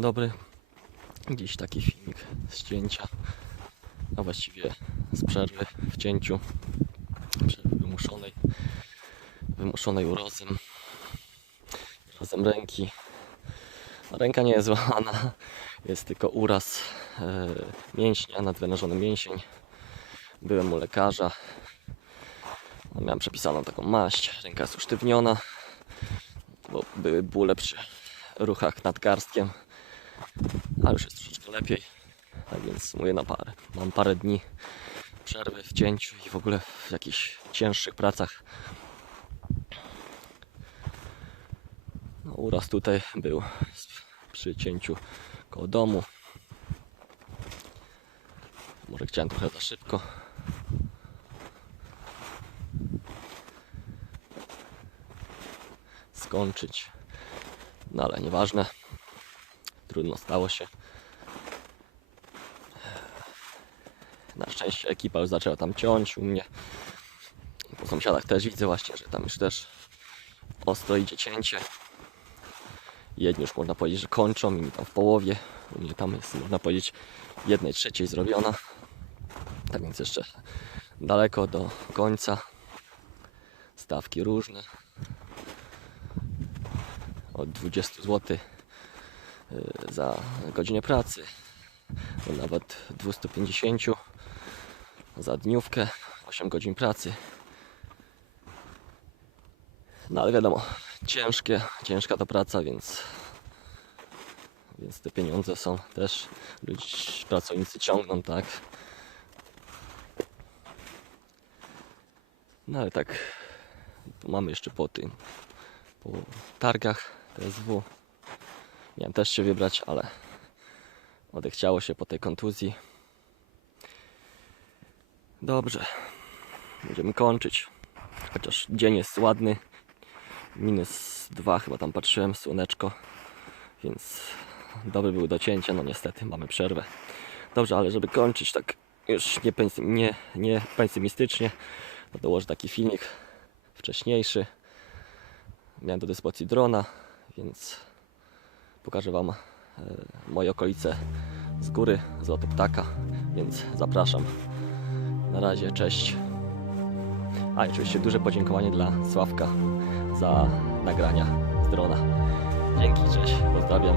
Dobry. Dziś taki filmik z cięcia, a właściwie z przerwy w cięciu. Przerwy wymuszonej, wymuszonej urozem, urazem ręki. Ręka nie jest złamana, jest tylko uraz e, mięśnia, nadwyrężony mięsień. Byłem u lekarza, miałem przepisaną taką maść, ręka jest usztywniona, bo były bóle przy ruchach nadgarstkiem, ale już jest troszeczkę lepiej. Tak więc mówię na parę. Mam parę dni przerwy w cięciu i w ogóle w jakichś cięższych pracach. No, uraz tutaj był przy cięciu koło domu. Może chciałem trochę za szybko. skończyć. No ale nieważne. Trudno stało się. Na szczęście ekipa już zaczęła tam ciąć u mnie. Po sąsiadach też widzę właśnie, że tam już też ostro idzie cięcie. Jedni już można powiedzieć, że kończą, inni tam w połowie. U mnie tam jest, można powiedzieć, jednej trzeciej zrobiona. Tak więc jeszcze daleko do końca. Stawki różne od 20 zł za godzinę pracy, do nawet 250 za dniówkę, 8 godzin pracy. No ale wiadomo, ciężkie, ciężka to praca, więc, więc te pieniądze są też, ludzie, pracownicy ciągną, tak. No ale tak, mamy jeszcze po tym, po targach TSW. Miałem też się wybrać, ale odechciało się po tej kontuzji. Dobrze, będziemy kończyć. Chociaż dzień jest ładny. Minus dwa chyba tam patrzyłem, słoneczko. Więc dobry był do cięcia, no niestety mamy przerwę. Dobrze, ale żeby kończyć tak już nie, nie, nie pesymistycznie, to dołożę taki filmik wcześniejszy. Miałem do dyspozycji drona, więc pokażę Wam e, moje okolice z góry, z lotu ptaka, więc zapraszam. Na razie, cześć. A i oczywiście duże podziękowanie dla Sławka za nagrania z drona. Dzięki, cześć, pozdrawiam.